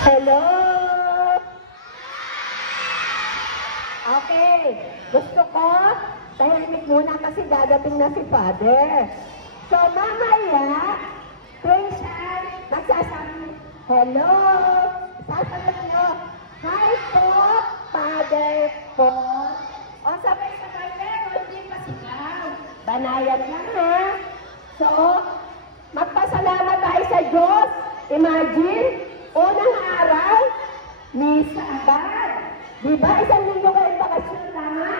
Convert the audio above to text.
Hello! Okay, gusto ko, tahimik muna kasi dadating na si Father. So mamaya, Christian, magsasabi, hello! Sasagot nyo, hi po, Father po. O sabay-sabay pero hindi pa sigaw. Banayan lang ha. So, magpasalamat tayo sa Diyos. Imagine, unang araw, misa agad. Diba? Isang linggo kayo bakasyon, tama?